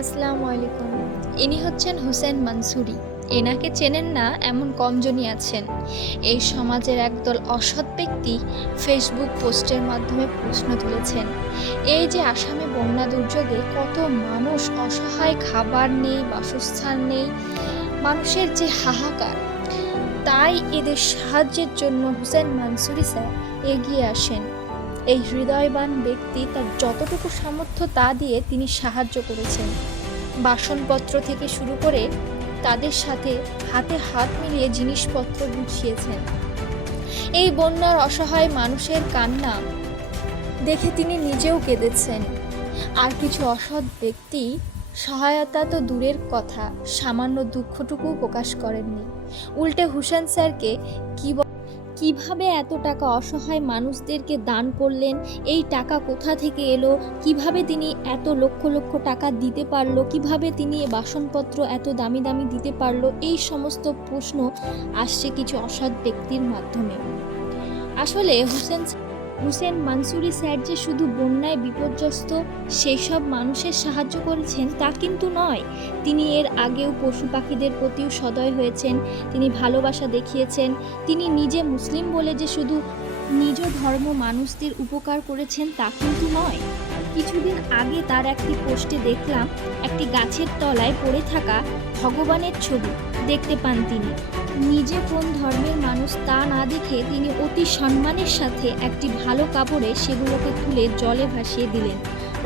আসসালামু আলাইকুম। ইনি হচ্ছেন হুসেন মানসুরি। এনাকে চেনেন না এমন কমজনই আছেন। এই সমাজের একদল অসৎ ব্যক্তি ফেসবুক পোস্টের মাধ্যমে প্রশ্ন তুলেছেন, এই যে আসামে বন্যা দুর্যোগে কত মানুষ অসহায়, খাবার নেই, বাসস্থান নেই, মানুষের যে হাহাকার, তাই এদের সাহায্যের জন্য হুসেন মানসুরি স্যার এগিয়ে আসেন। এই হৃদয়বান ব্যক্তি তার যতটুকু সামর্থ্য তা দিয়ে তিনি সাহায্য করেছেন। বাসনপত্র থেকে শুরু করে তাদের সাথে হাতে হাত মিলিয়ে জিনিসপত্র গুছিয়েছেন। এই বন্যার অসহায় মানুষের কান্না দেখে তিনি নিজেও কেঁদেছেন। আর কিছু অসৎ ব্যক্তি সহায়তা তো দূরের কথা, সামান্য দুঃখটুকু প্রকাশ করেননি। উল্টে হুসেন স্যারকে কিভাবে এত টাকা অসহায় মানুষদেরকে দান করলেন, এই টাকা কোথা থেকে এলো, কিভাবে তিনি এত লক্ষ লক্ষ টাকা দিতে পারলো, কিভাবে তিনি বাসনপত্র এত দামি দামি দিতে পারলো, এই সমস্ত প্রশ্ন আসছে কিছু অসৎ ব্যক্তির মাধ্যমে। আসলে হুসেন মানসুরি স্যার যে শুধু বন্যায় বিপর্যস্ত সেই সব মানুষের সাহায্য করেছেন তা কিন্তু নয়। তিনি এর আগেও পশু পাখিদের প্রতিও সদয় হয়েছেন, তিনি ভালোবাসা দেখিয়েছেন। তিনি নিজে মুসলিম বলে যে শুধু নিজ ধর্ম মানুষদের উপকার করেছেন তা কিন্তু নয়। কিছুদিন আগে তার একটি পোস্টে দেখলাম একটি গাছের তলায় পড়ে থাকা ভগবানের ছবি দেখতে পান তিনি। নিজে কোন ধর্মের মানুষ তা না দেখে তিনি অতি সম্মানের সাথে একটি ভালো কাপড়ে সেগুলোকে তুলে জলে ভাসিয়ে দিলেন।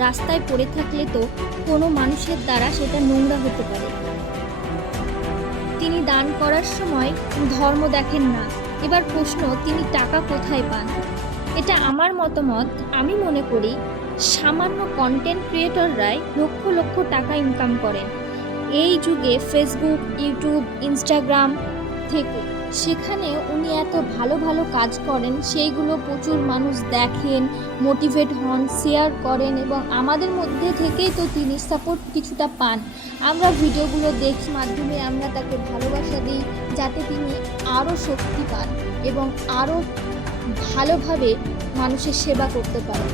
রাস্তায় পড়ে থাকলে তো কোনো মানুষের দ্বারা সেটা নোংরা হতে পারে। তিনি দান করার সময় ধর্ম দেখেন না। এবার প্রশ্ন, তিনি টাকা কোথায় পান? এটা আমার মতামত। আমি মনে করি সামান্য কন্টেন্ট ক্রিয়েটররাই লক্ষ লক্ষ টাকা ইনকাম করেন এই যুগে, ফেসবুক, ইউটিউব, ইনস্টাগ্রাম থেকে। সেখানে উনি এত ভালো ভালো কাজ করেন, সেইগুলো প্রচুর মানুষ দেখেন, মোটিভেট হন, শেয়ার করেন, এবং আমাদের মধ্যে থেকেই তো তিনি সাপোর্ট কিছুটা পান। আমরা ভিডিওগুলো দেখি, মাধ্যমে আমরা তাকে ভালোবাসা দিই যাতে তিনি আরও শক্তি পান এবং আরও ভালোভাবে মানুষের সেবা করতে পারেন।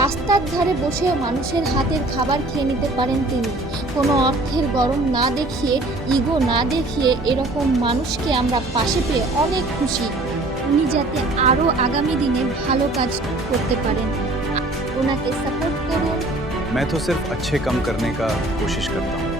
রাস্তার ধারে বসেও মানুষের হাতের খাবার খেয়ে নিতে পারেন তিনি, কোনো অর্থের গরম না দেখিয়ে, ইগো না দেখিয়ে। এরকম মানুষকে আমরা পাশে পেয়ে অনেক খুশি। উনি যাতে আরও আগামী দিনে ভালো কাজ করতে পারেন, ওনাকে সাপোর্ট করুন। मैं तो सिर्फ अच्छे कम करने का कोशिश करता हूँ।